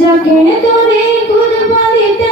যাকে তোরে খুদ পালিতে